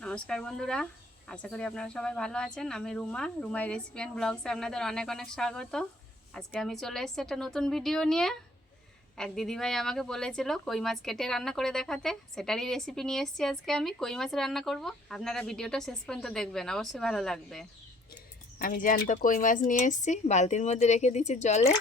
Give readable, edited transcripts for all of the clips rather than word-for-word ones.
নমস্কার বন্ধুরা, আশা করি আপনারা সবাই ভালো আছেন। আমি রুমাই রেসিপি অ্যান্ড ব্লগসে আপনাদের অনেক অনেক স্বাগত। আজকে আমি চলে এসেছি একটা নতুন ভিডিও নিয়ে। এক দিদিভাই আমাকে বলেছিল কই মাছ কেটে রান্না করে দেখাতে, সেটারই রেসিপি নিয়ে এসেছি। আজকে আমি কই মাছ রান্না করব। আপনারা ভিডিওটা শেষ পর্যন্ত দেখবেন, অবশ্যই ভালো লাগবে। আমি জ্যান্ত কই মাছ নিয়ে এসেছি, বালতির মধ্যে রেখে দিয়েছি জলে।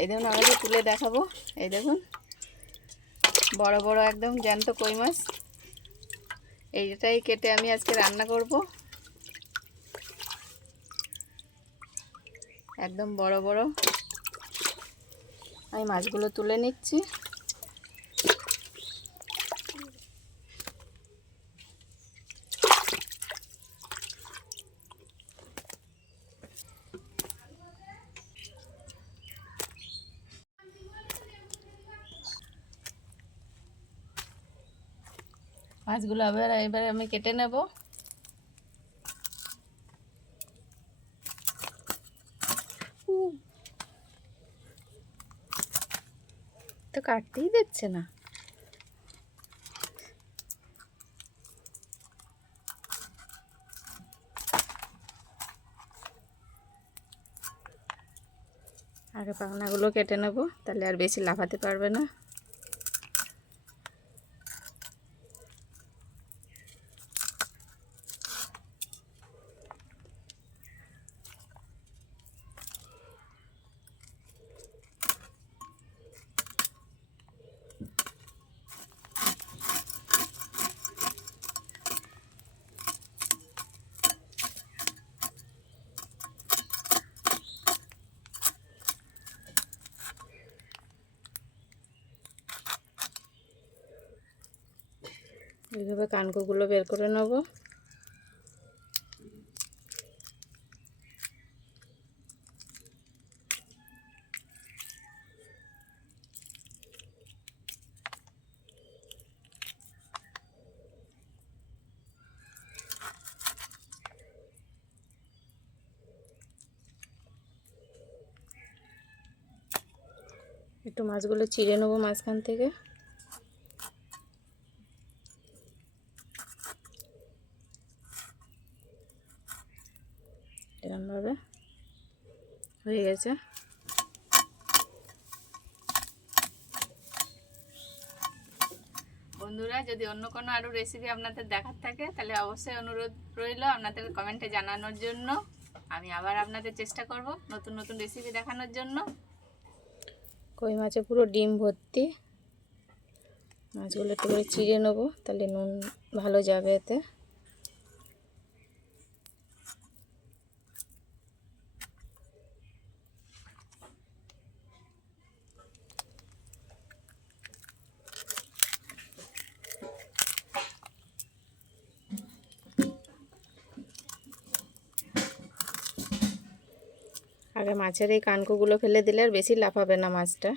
এই দেখুন, আমাকে তুলে দেখাবো। এই দেখুন, বড় বড় একদম জ্যান্ত কই মাছ। এইটাই কেটে আমি আজকে রান্না করব। একদম বড় বড়। আমি মাছগুলো তুলে নিচ্ছি। মাছগুলো এবারে আমি কেটে নেব। তো কাটতেই দিচ্ছে না। আগে পাখনাগুলো কেটে নেব, তাহলে আর বেশি লাফাতে পারবে না। এইভাবে কানকোগুলো বের করে নেব। একটু মাছগুলো চিড়ে নেবো মাঝখান থেকে। এরকমভাবে হয়ে গেছে। বন্ধুরা, যদি অন্য কোনো আরও রেসিপি আপনাদের দেখার থাকে, তাহলে অবশ্যই অনুরোধ রইল আপনাদের কমেন্টে জানানোর জন্য। আমি আবার আপনাদের চেষ্টা করব নতুন নতুন রেসিপি দেখানোর জন্য। কই মাছে পুরো ডিম ভর্তি। মাছগুলো একটু করে চিড়ে নেবো, তাহলে নুন ভালো যাবে এতে। আগে মাছের এই কানকোগুলো ফেলে দিলে আর বেশি লাফাবে না মাছটা।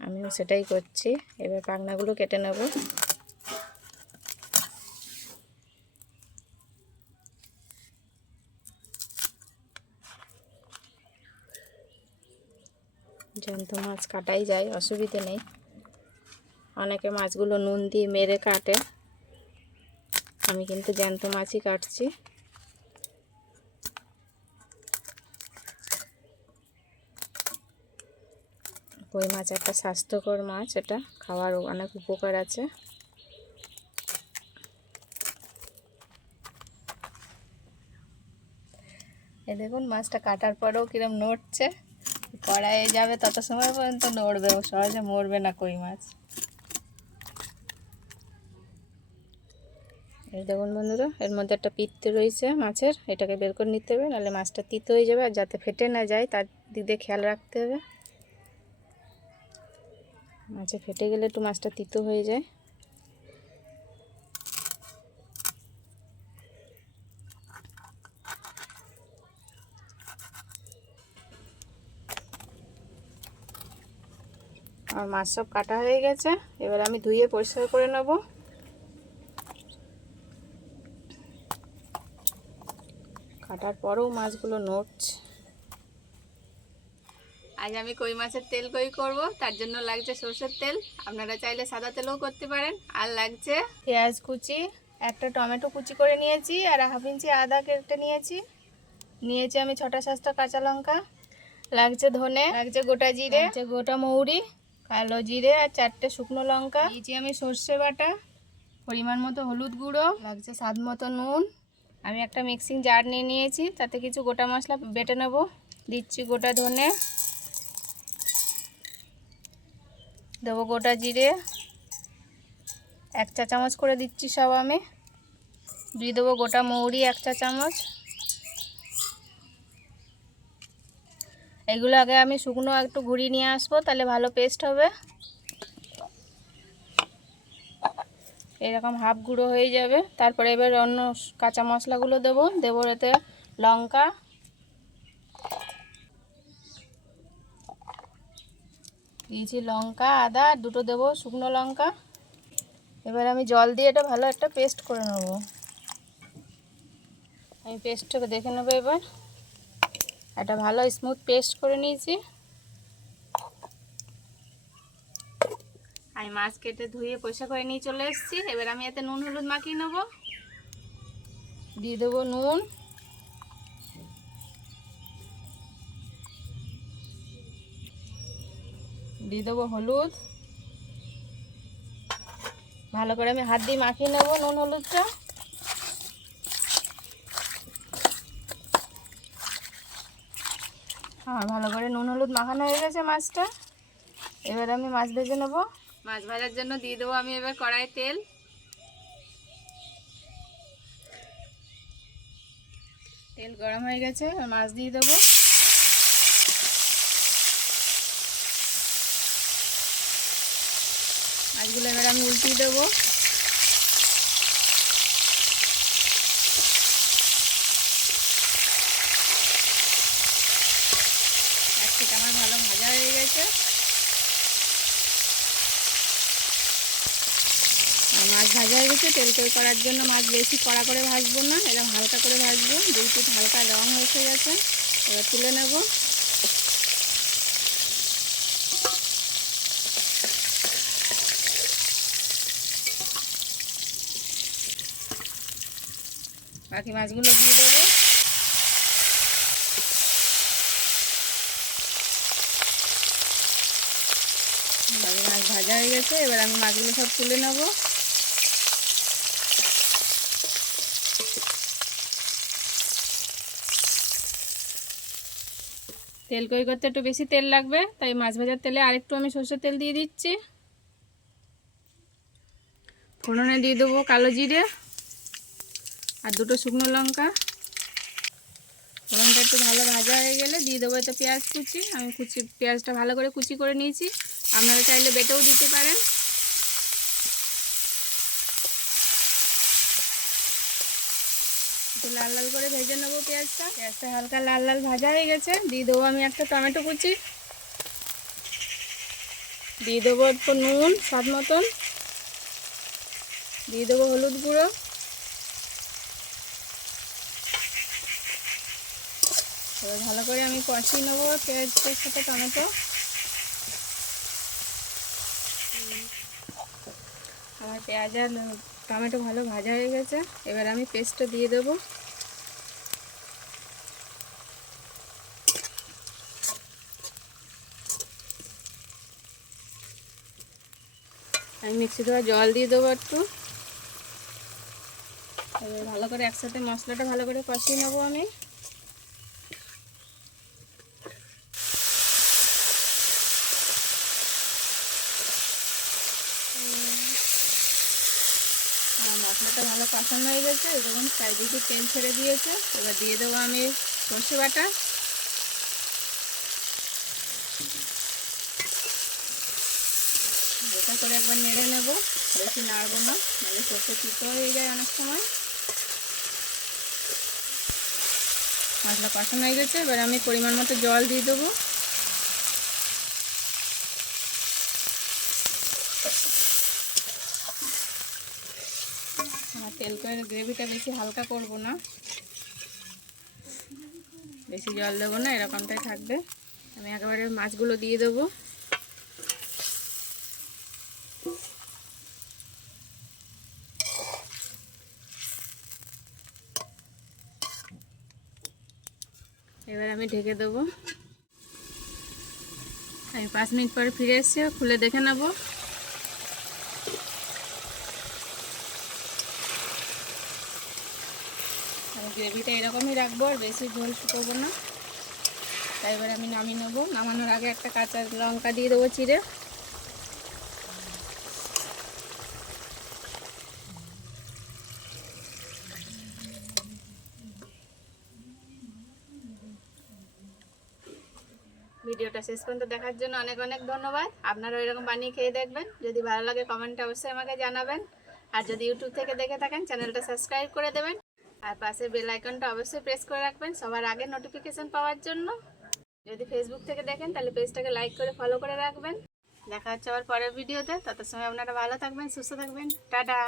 আমিও সেটাই করছি। এবার পাখনাগুলো কেটে নেব। জ্যান্ত মাছ কাটাই যায়, অসুবিধে নেই। অনেকে মাছগুলো নুন দিয়ে মেরে কাটে, আমি কিন্তু জ্যান্ত মাছই কাটছি। কই মাছ একটা স্বাস্থ্যকর মাছ, এটা খাওয়ার অনেক উপকার আছে। এ দেখুন, মাছটা কাটার পরেও কিরম নড়ছে। কড়াইয়ে যাবে তত সময় পর্যন্ত নড়বে, সহজে মরবে না কই মাছ। এই দেখুন বন্ধুরা, এর মধ্যে একটা পিত্ত রয়েছে মাছের, এটাকে বের করে নিতে হবে, নাহলে মাছটা তিতো হয়ে যাবে। আর যাতে ফেটে না যায় তার দিক দিয়ে খেয়াল রাখতে হবে। মাছে ফেটে গেলে একটু মাছটা তিতো হয়ে যায়। আর মাছ সব কাটা হয়ে গেছে। এবার আমি ধুয়ে পরিষ্কার করে নেব। কাটার পরেও মাছগুলো নড়ছে। আজ আমি কই মাছের তেল কই করব, তার জন্য লাগছে সরষের তেল। আপনারা চাইলে সাদা তেলও করতে পারেন। আর লাগছে পেঁয়াজ কুচি, একটা টমেটো কুচি করে নিয়েছি, আর হাফ ইঞ্চি আদা কেটে নিয়েছি। নিয়েছি আমি 6টা-7টা কাঁচা লঙ্কা। লাগছে ধনে, লাগছে গোটা জিরে, লাগছে গোটা মৌরি, কালো জিরে আর 4টে শুকনো লঙ্কা। নিয়েছি আমি সর্ষে বাটা, পরিমাণ মতো হলুদ গুঁড়ো, লাগছে স্বাদ মতো নুন। আমি একটা মিক্সিং জার নিয়ে নিয়েছি, তাতে কিছু গোটা মশলা বেটে নেব। দিচ্ছি গোটা ধনে, দেবো গোটা জিরে, 1 চা চামচ করে দিচ্ছি সব আমি। দিয়ে দেবো গোটা মৌরি 1 চা চামচ। এগুলো আগে আমি শুকনো একটু ঘুরিয়ে নিয়ে আসবো, তাহলে ভালো পেস্ট হবে। এরকম হাফ গুঁড়ো হয়ে যাবে। তারপরে এবার অন্য কাঁচা মশলাগুলো দেবো এতে লঙ্কা, দিয়েছি লঙ্কা, আদা, আর 2টো দেবো শুকনো লঙ্কা। এবার আমি জল দিয়ে এটা ভালো একটা পেস্ট করে নেব। আমি পেস্টটাকে দেখে নেবো। এবার একটা ভালো স্মুথ পেস্ট করে নিয়েছি। আমি মাছ কেটে ধুয়ে পরিষ্কার করে নিয়ে চলে এসেছি। এবার আমি এতে নুন হলুদ মাখিয়ে নেব। দিয়ে দেবো নুন, দিয়ে দেবো হলুদ। ভালো করে আমি হাত দিয়ে মাখিয়ে নেব নুন হলুদটা। ভালো করে নুন হলুদ মাখানো হয়ে গেছে মাছটা। এবার আমি মাছ ভেজে নেব। মাছ ভাজার জন্য দিয়ে দেবো আমি এবার কড়াই তেল। তেল গরম হয়ে গেছে, মাছ দিয়ে দেবো। মাছগুলো এবার আমি উল্টিয়ে দেবো। এক পিঠ আমার ভালো ভাজা হয়ে গেছে। মাছ ভাজা হয়ে গেছে। তেল তেল করার জন্য মাছ বেশি কড়া করে ভাজবো না, এরকম হালকা করে ভাজবো। 2 পিঠ হালকা রং হয়ে গেছে, এবার তুলে নেব। বাকি মাছগুলো দিয়ে দেবো। বাকি মাছ ভাজা হয়ে গেছে, এবার আমি মাছগুলো সব তুলে নেব। তেল কই করতে একটু বেশি তেল লাগবে, তাই মাছ ভাজার তেলে আরেকটু আমি সরষের তেল দিয়ে দিচ্ছি। ফোড়নে দিয়ে দেবো কালো জিরে আর 2টো শুকনো লঙ্কা। ফোড়নটা একটু ভালো ভাজা হয়ে গেলে দিয়ে দেবো এতে পেঁয়াজ কুচি। আমি পেঁয়াজটা ভালো করে কুচি করে নিয়েছি, আপনারা চাইলে বেটেও দিতে পারেন। একটু লাল লাল করে ভেজে নেবো পেঁয়াজটা হালকা লাল লাল ভাজা হয়ে গেছে। দিয়ে দেবো আমি একটা টমেটো কুচি, দিয়ে দেবো একটু নুন স্বাদ মতন, দিয়ে দেবো হলুদ গুঁড়ো। এবার ভালো করে আমি কষিয়ে নেবো পেঁয়াজের সাথে টমেটো। আমার পেঁয়াজ আর টমেটো ভালো ভাজা হয়ে গেছে। এবার আমি পেস্টটা দিয়ে দেবো। আমি মিক্সি ধোয়া জল দিয়ে দেবো একটু। এবার ভালো করে একসাথে মশলাটা ভালো করে কষিয়ে নেবো আমি। মশলাটা ভালো কষানো হয়ে গেছে, দেখুন চারিদিকে তেল ছেড়ে দিয়েছে। এবার দিয়ে দেবো আমি সর্ষে বাটা। এটা করে একবার নেড়ে নেব, বেশি নাড়বো না, নাহলে সর্ষে তিতো হয়ে যায় অনেক সময়। মশলা কষানো হয়ে গেছে, এবার আমি পরিমাণ মতো জল দিয়ে দেবো। আমার তেল করে গ্রেভিটা বেশি হালকা করব না, বেশি জল দেবো না, এরকমটাই থাকবে। আমি একেবারে মাছগুলো দিয়ে দেবো। এবার আমি ঢেকে দেবো। আমি 5 মিনিট পরে ফিরে এসেছি, খুলে দেখে নেব। আমি গ্রেভিটা এরকমই রাখবো, আর বেশি ঝোল শুকোবো না। তাই এবার আমি নামিয়ে নেবো। নামানোর আগে একটা কাঁচা লঙ্কা দিয়ে দেবো চিড়ে। ভিডিওটা শেষ পর্যন্ত দেখার জন্য অনেক অনেক ধন্যবাদ। আপনারা এরকম বানিয়ে খেয়ে দেখবেন। যদি ভালো লাগে কমেন্টে অবশ্যই আমাকে জানাবেন। আর যদি ইউটিউব থেকে দেখে থাকেন চ্যানেলটা সাবস্ক্রাইব করে দেবেন। আর পাশে বেল আইকনটা অবশ্যই প্রেস করে রাখবেন সবার আগে নোটিফিকেশন পাওয়ার জন্য। যদি ফেসবুক থেকে দেখেন তাহলে পেজটাকে লাইক করে ফলো করে রাখবেন। দেখা হচ্ছে আবার পরের ভিডিওতে। তত সময় আপনারা ভালো থাকবেন, সুস্থ থাকবেন। টাটা।